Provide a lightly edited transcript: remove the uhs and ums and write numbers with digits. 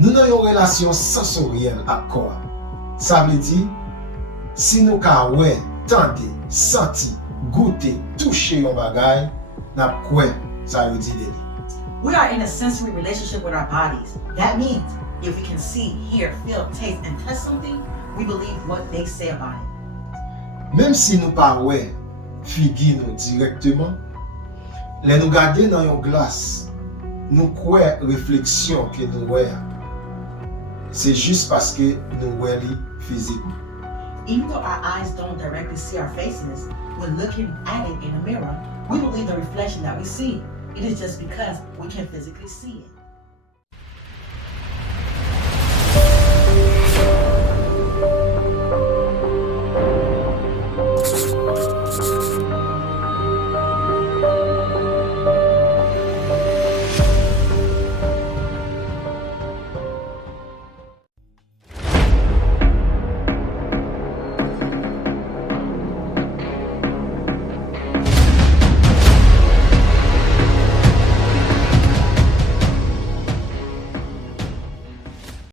Nous avons une relation sensorielle avec le corps. Ça veut dire, si nous avons tenter, sentir, goûter, toucher un bagage, nous avons quoi ça veut dire. We are in a sensory relationship with our bodies. That means if we can see, hear, feel, taste, and touch something, we believe what they say about it. Même si nous ne parlons pas figure nous directement, les nous garder dans une glace, nous croyons réflexion que nous voyons. C'est juste parce que nous voyons physiquement. Even though our eyes don't directly see our faces, when looking at it in a mirror, we believe the reflection that we see. It is just because we can physically see it.